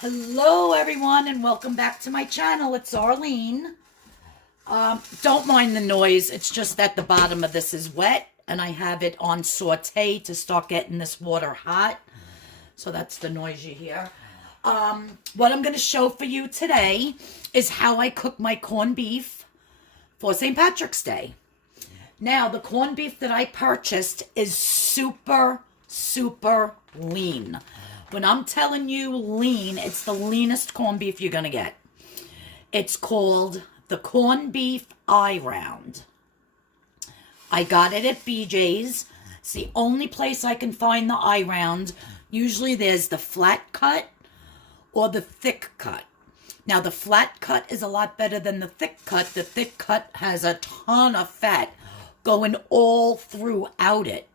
Hello everyone and welcome back to my channel. It's Arlene. Don't mind the noise. It's just that the bottom of this is wet and I have it on saute to start getting this water hot. So that's the noise you hear. What I'm going to show for you today is how I cook my corned beef for St. Patrick's Day. Now, the corned beef that I purchased is super lean. When I'm telling you lean, it's the leanest corned beef you're going to get. It's called the corned beef I-round. I got it at BJ's. It's the only place I can find the I-round. Usually there's the flat cut or the thick cut. Now the flat cut is a lot better than the thick cut. The thick cut has a ton of fat going all throughout it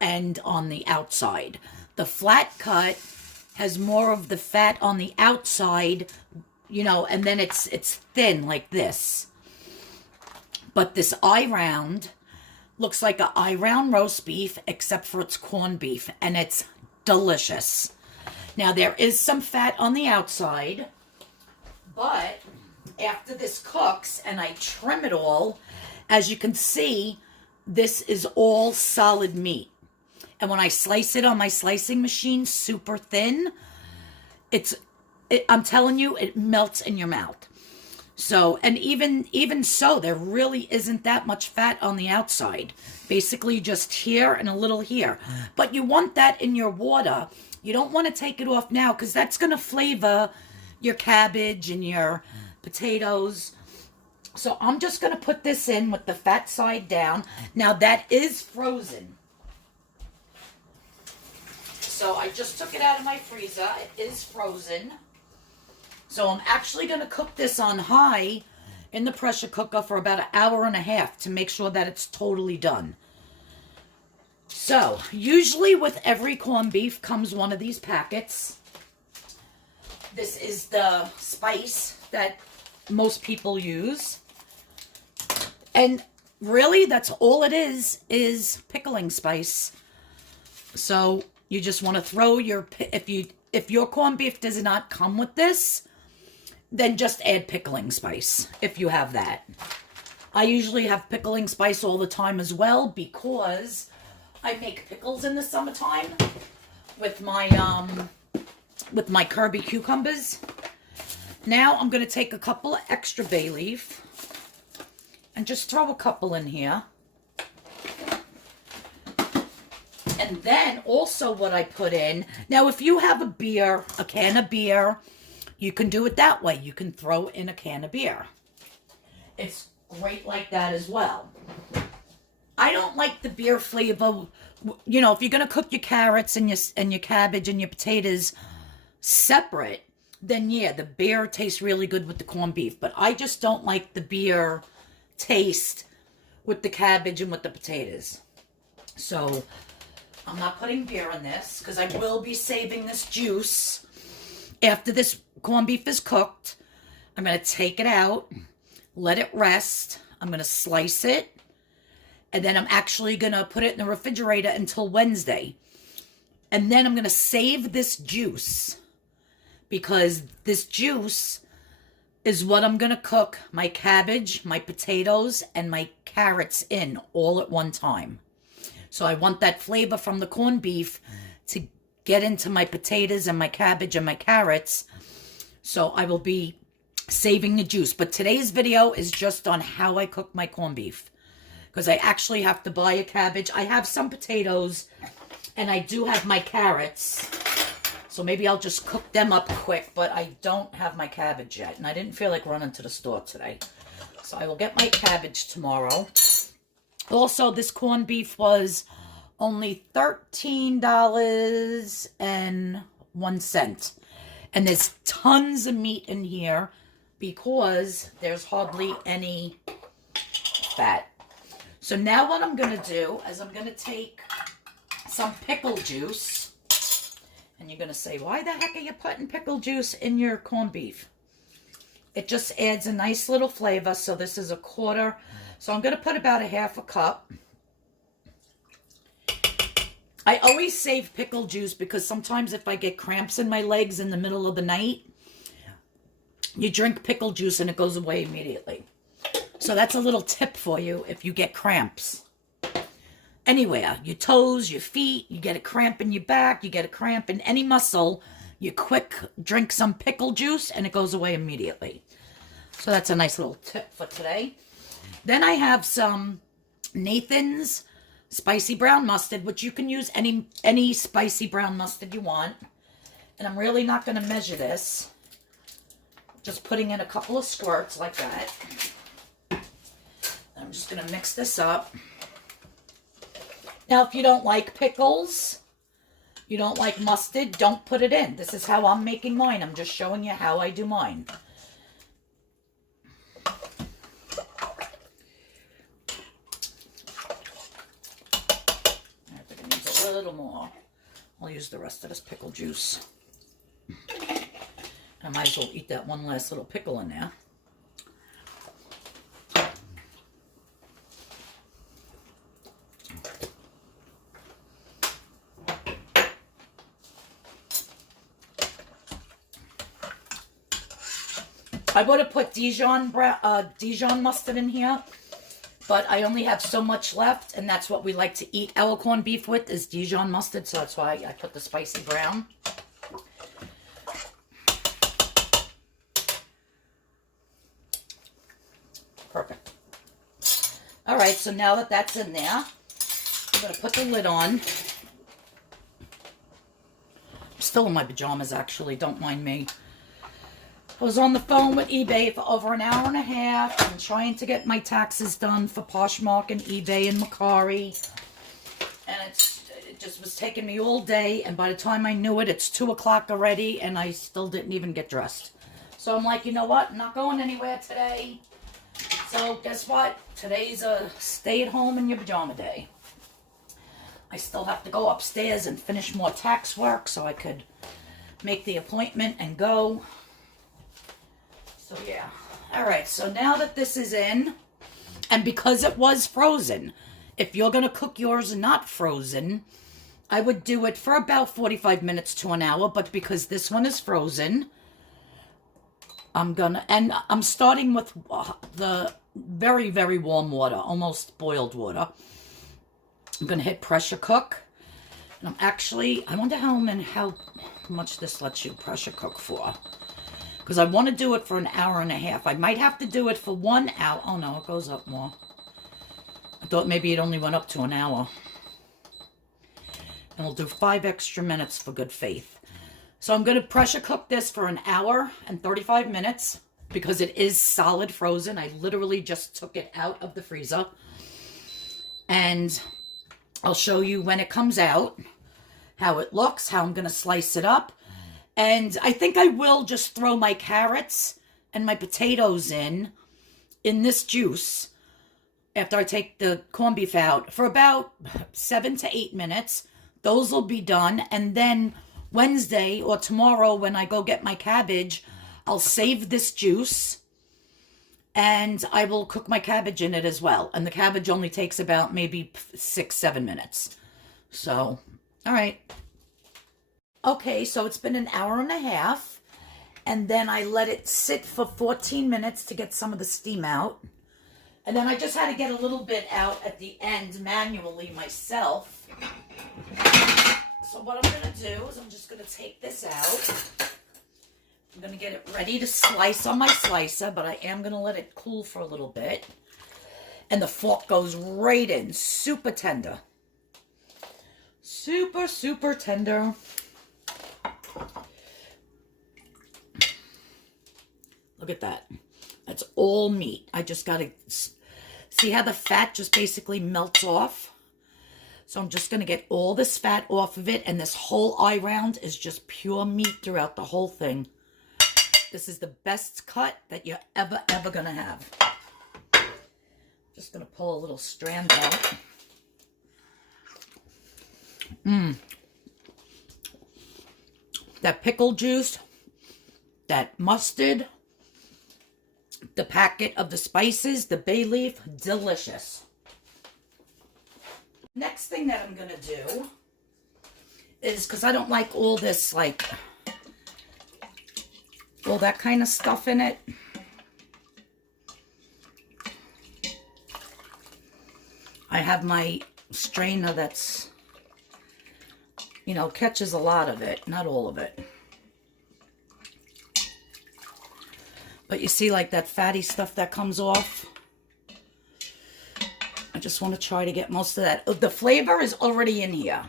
and on the outside. The flat cut has more of the fat on the outside, you know, and then it's thin like this. But this I-round looks like an I-round roast beef, except for it's corned beef, and it's delicious. Now, there is some fat on the outside, but after this cooks and I trim it all, as you can see, this is all solid meat. And when I slice it on my slicing machine super thin, I'm telling you, it melts in your mouth. So, and even so, there really isn't that much fat on the outside. Basically just here and a little here. But you want that in your water. You don't want to take it off now because that's going to flavor your cabbage and your potatoes. So I'm just going to put this in with the fat side down. Now that is frozen. So I just took it out of my freezer. It is frozen. So I'm actually going to cook this on high in the pressure cooker for about 1.5 hours to make sure that it's totally done. So usually with every corned beef comes one of these packets. This is the spice that most people use. And really that's all it is pickling spice. So you just want to throw your, if your corned beef does not come with this, then just add pickling spice if you have that. I usually have pickling spice all the time as well because I make pickles in the summertime with my Kirby cucumbers. Now I'm going to take a couple of extra bay leaf and just throw a couple in here. And then also what I put in, now if you have a can of beer, you can do it that way. You can throw in a can of beer. It's great like that as well. I don't like the beer flavor. You know, if you're going to cook your carrots and your cabbage and your potatoes separate, then yeah, the beer tastes really good with the corned beef. But I just don't like the beer taste with the cabbage and with the potatoes. So I'm not putting beer in this because I will be saving this juice after this corned beef is cooked. I'm going to take it out, let it rest. I'm going to slice it, and then I'm actually going to put it in the refrigerator until Wednesday. And then I'm going to save this juice because this juice is what I'm going to cook my cabbage, my potatoes, and my carrots in all at one time. So I want that flavor from the corned beef to get into my potatoes and my cabbage and my carrots. So I will be saving the juice. But today's video is just on how I cook my corned beef. Because I actually have to buy a cabbage. I have some potatoes and I do have my carrots. So maybe I'll just cook them up quick. But I don't have my cabbage yet. And I didn't feel like running to the store today. So I will get my cabbage tomorrow. Also, this corned beef was only $13.01. And there's tons of meat in here because there's hardly any fat. So now what I'm going to do is I'm going to take some pickle juice. And you're going to say, why the heck are you putting pickle juice in your corned beef? It just adds a nice little flavor. So this is 1/4. So I'm going to put about 1/2 cup. I always save pickle juice because sometimes if I get cramps in my legs in the middle of the night, you drink pickle juice and it goes away immediately. So that's a little tip for you if you get cramps. Anywhere, your toes, your feet, you get a cramp in your back, you get a cramp in any muscle, you quick drink some pickle juice and it goes away immediately. So that's a nice little tip for today. Then I have some Nathan's spicy brown mustard, which you can use any spicy brown mustard you want. And I'm really not going to measure this. Just putting in a couple of squirts like that. I'm just going to mix this up. Now, if you don't like pickles, you don't like mustard, don't put it in. This is how I'm making mine. I'm just showing you how I do mine. I think it needs a little more. I'll use the rest of this pickle juice. I might as well eat that one last little pickle in there. I would have put Dijon mustard in here, but I only have so much left, and that's what we like to eat our corned beef with is Dijon mustard, so that's why I put the spicy brown. Perfect. All right, so now that that's in there, I'm going to put the lid on. I'm still in my pajamas, actually. Don't mind me. I was on the phone with eBay for over an hour and a half and trying to get my taxes done for Poshmark and eBay and Macari. And it just was taking me all day. And by the time I knew it, it's 2 o'clock already and I still didn't even get dressed. So I'm like, you know what? I'm not going anywhere today. So guess what? Today's a stay at home in your pajama day. I still have to go upstairs and finish more tax work so I could make the appointment and go. So yeah. All right, so now that this is in, and because it was frozen, if you're going to cook yours not frozen, I would do it for about 45 minutes to an hour, but because this one is frozen, I'm starting with the very, very warm water, almost boiled water. I'm going to hit pressure cook. And I wonder how much this lets you pressure cook for. Because I want to do it for an hour and a half. I might have to do it for 1 hour. Oh no, it goes up more. I thought maybe it only went up to an hour. And we'll do 5 extra minutes for good faith. So I'm going to pressure cook this for an hour and 35 minutes because it is solid frozen. I literally just took it out of the freezer. And I'll show you when it comes out, how it looks, how I'm going to slice it up. And I think I will just throw my carrots and my potatoes in this juice after I take the corned beef out for about 7 to 8 minutes. Those will be done. And then Wednesday or tomorrow when I go get my cabbage, I'll save this juice and I will cook my cabbage in it as well. And the cabbage only takes about maybe 6-7 minutes. So, all right. Okay, so it's been an hour and a half, and then I let it sit for 14 minutes to get some of the steam out. And then I just had to get a little bit out at the end manually myself. So what I'm going to do is I'm just going to take this out. I'm going to get it ready to slice on my slicer, but I am going to let it cool for a little bit. And the fork goes right in, super tender. Super, super tender. Look at that. That's all meat. I just got to see how the fat just basically melts off. So I'm just going to get all this fat off of it. And this whole eye round is just pure meat throughout the whole thing. This is the best cut that you're ever going to have. Just going to pull a little strand out. That pickle juice, that mustard, the packet of the spices, the bay leaf, delicious. Next thing that I'm going to do is because I don't like all this, like, all that kind of stuff in it. I have my strainer that's, you know, catches a lot of it, not all of it. But you see, like, that fatty stuff that comes off? I just want to try to get most of that. The flavor is already in here.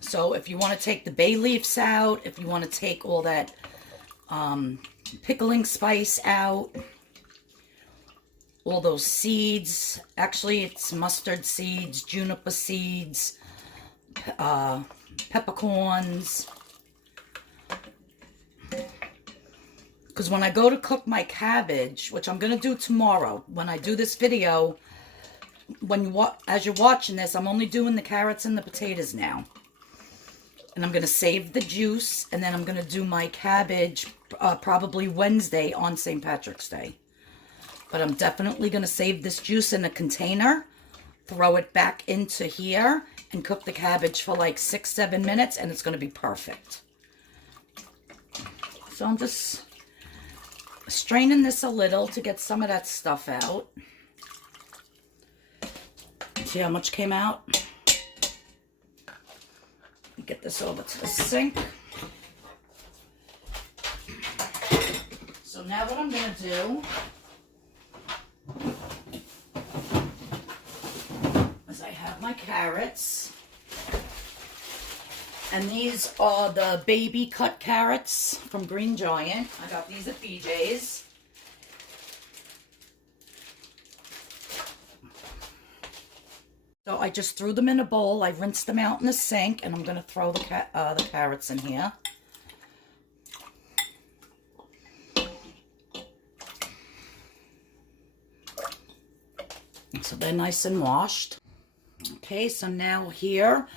So if you want to take the bay leaves out, if you want to take all that pickling spice out, all those seeds. Actually, it's mustard seeds, juniper seeds, peppercorns. Because when I go to cook my cabbage, which I'm going to do tomorrow, when I do this video, as you're watching this, I'm only doing the carrots and the potatoes now. And I'm going to save the juice, and then I'm going to do my cabbage probably Wednesday on St. Patrick's Day. But I'm definitely going to save this juice in a container, throw it back into here, and cook the cabbage for like 6-7 minutes, and it's going to be perfect. So I'm just straining this a little to get some of that stuff out. See how much came out? Get this over to the sink. So now what I'm going to do is I have my carrots. And these are the baby cut carrots from Green Giant. I got these at BJ's. So I just threw them in a bowl. I rinsed them out in the sink, and I'm going to throw the carrots in here. So they're nice and washed. Okay, so now here,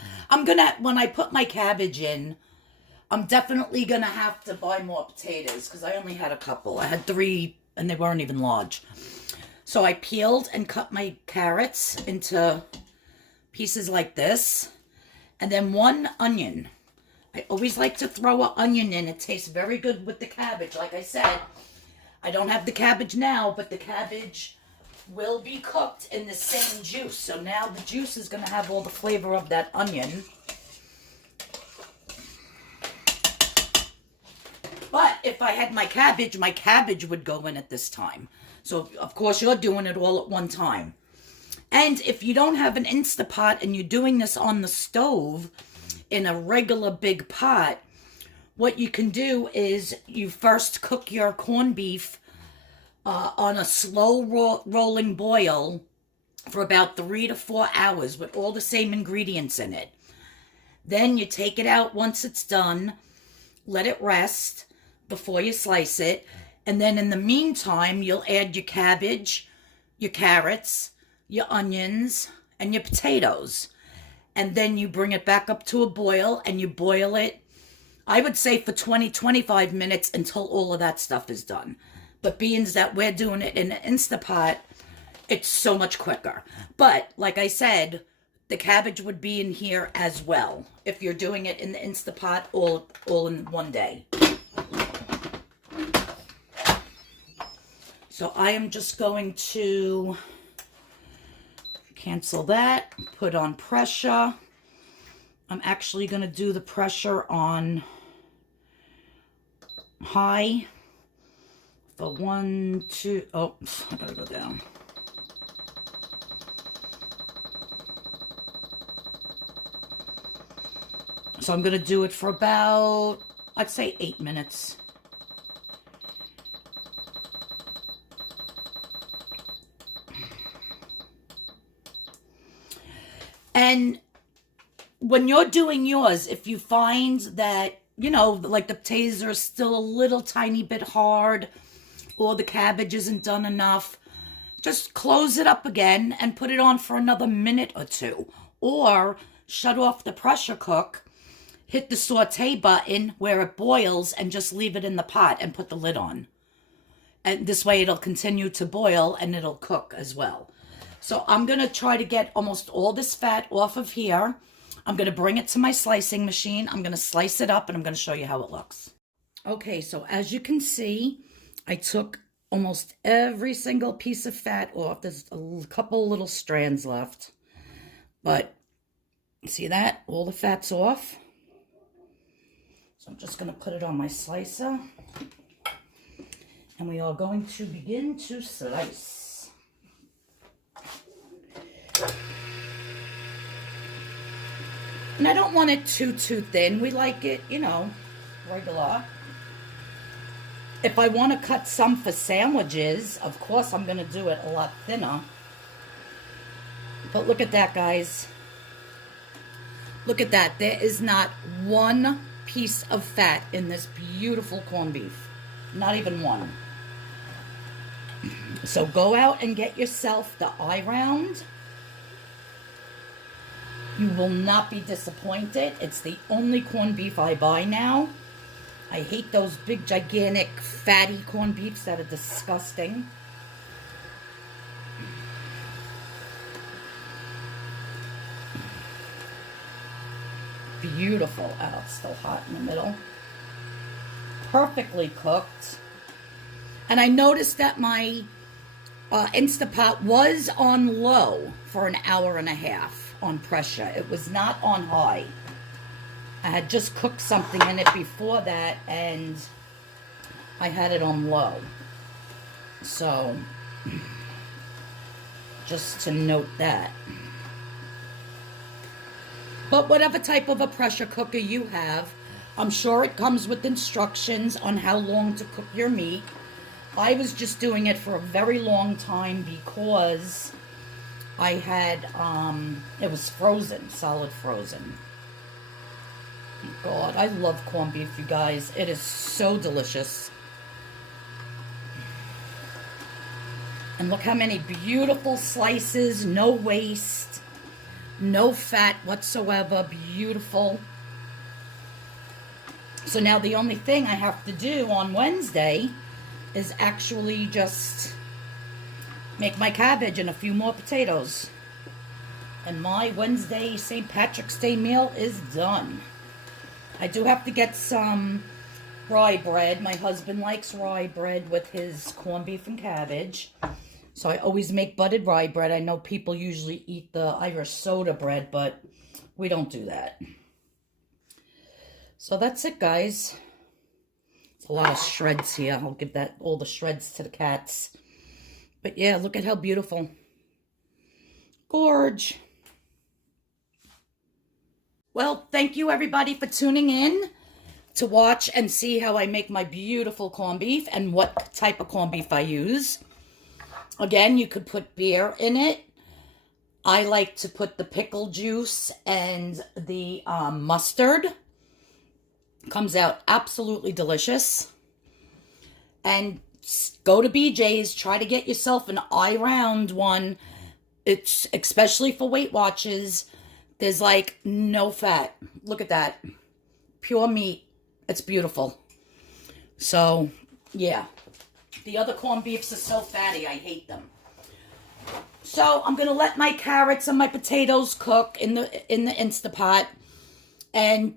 when I put my cabbage in, I'm definitely going to have to buy more potatoes because I only had a couple. I had 3, and they weren't even large. So I peeled and cut my carrots into pieces like this, and then 1 onion. I always like to throw an onion in. It tastes very good with the cabbage. Like I said, I don't have the cabbage now, but the cabbage will be cooked in the same juice. So now the juice is going to have all the flavor of that onion. But if I had my cabbage would go in at this time. So of course you're doing it all at one time. And if you don't have an Instapot and you're doing this on the stove in a regular big pot, what you can do is you first cook your corned beef on a slow rolling boil for about 3 to 4 hours with all the same ingredients in it. Then you take it out once it's done, let it rest before you slice it. And then in the meantime, you'll add your cabbage, your carrots, your onions, and your potatoes. And then you bring it back up to a boil, and you boil it, I would say, for 20-25 minutes until all of that stuff is done. But being that we're doing it in an Instapot, it's so much quicker. But like I said, the cabbage would be in here as well if you're doing it in the Instapot all in one day. So I am just going to cancel that, put on pressure. I'm actually going to do the pressure on high for 1, 2, oh, I gotta go down. So I'm going to do it for about, I'd say 8 minutes. And when you're doing yours, if you find that, you know, like the potatoes are still a little tiny bit hard or the cabbage isn't done enough, just close it up again and put it on for another minute or 2. Or shut off the pressure cook, hit the saute button where it boils, and just leave it in the pot and put the lid on. And this way it'll continue to boil and it'll cook as well. So I'm going to try to get almost all this fat off of here. I'm going to bring it to my slicing machine. I'm going to slice it up and I'm going to show you how it looks. Okay, so as you can see, I took almost every single piece of fat off. There's a couple little strands left. But see that? All the fat's off. So I'm just going to put it on my slicer. And we are going to begin to slice. And I don't want it too thin. We like it, you know, regular. If I want to cut some for sandwiches, of course I'm going to do it a lot thinner. But look at that, guys. Look at that. There is not one piece of fat in this beautiful corned beef. Not even one. So go out and get yourself the I-round. You will not be disappointed. It's the only corned beef I buy now. I hate those big, gigantic, fatty corned beefs that are disgusting. Beautiful. Oh, it's still hot in the middle. Perfectly cooked. And I noticed that my Instapot was on low for an hour and a half on pressure. It was not on high. I had just cooked something in it before that, and I had it on low. So, just to note that. But whatever type of a pressure cooker you have, I'm sure it comes with instructions on how long to cook your meat. I was just doing it for a very long time because I had, it was frozen, solid frozen. God, I love corned beef, you guys. It is so delicious. And look how many beautiful slices, no waste, no fat whatsoever, beautiful. So now the only thing I have to do on Wednesday is actually just make my cabbage and a few more potatoes. And my Wednesday St. Patrick's Day meal is done. I do have to get some rye bread. My husband likes rye bread with his corned beef and cabbage. So I always make buttered rye bread. I know people usually eat the Irish soda bread, but we don't do that. So that's it, guys. It's a lot of shreds here. I'll give that all the shreds to the cats. But yeah, look at how beautiful. Gorge. Well, thank you everybody for tuning in to watch and see how I make my beautiful corned beef and what type of corned beef I use. Again, you could put beer in it. I like to put the pickle juice and the mustard. Comes out absolutely delicious. And go to BJ's. Try to get yourself an I-round one. It's especially for Weight Watchers. There's like no fat. Look at that. Pure meat. It's beautiful. So, yeah. The other corned beefs are so fatty. I hate them. So, I'm going to let my carrots and my potatoes cook in the Instapot. And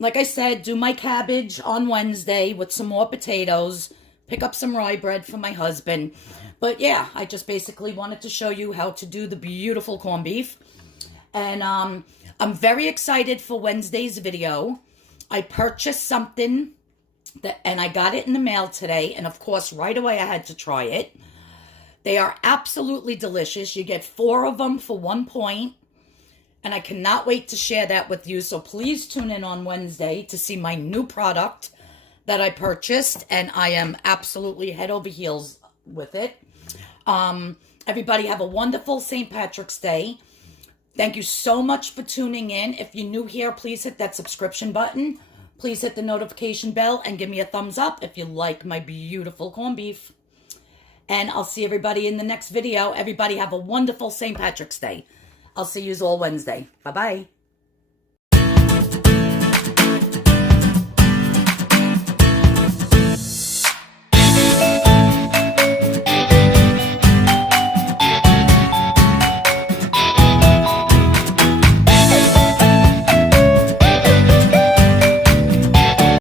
like I said, do my cabbage on Wednesday with some more potatoes. Pick up some rye bread for my husband. But yeah, I just basically wanted to show you how to do the beautiful corned beef. And I'm very excited for Wednesday's video. I purchased something and I got it in the mail today. And of course, right away I had to try it. They are absolutely delicious. You get 4 of them for $1. And I cannot wait to share that with you. So please tune in on Wednesday to see my new product that I purchased. And I am absolutely head over heels with it. Everybody have a wonderful St. Patrick's Day. Thank you so much for tuning in. If you're new here, please hit that subscription button. Please hit the notification bell and give me a thumbs up if you like my beautiful corned beef. And I'll see everybody in the next video. Everybody have a wonderful St. Patrick's Day. I'll see you all Wednesday. Bye-bye.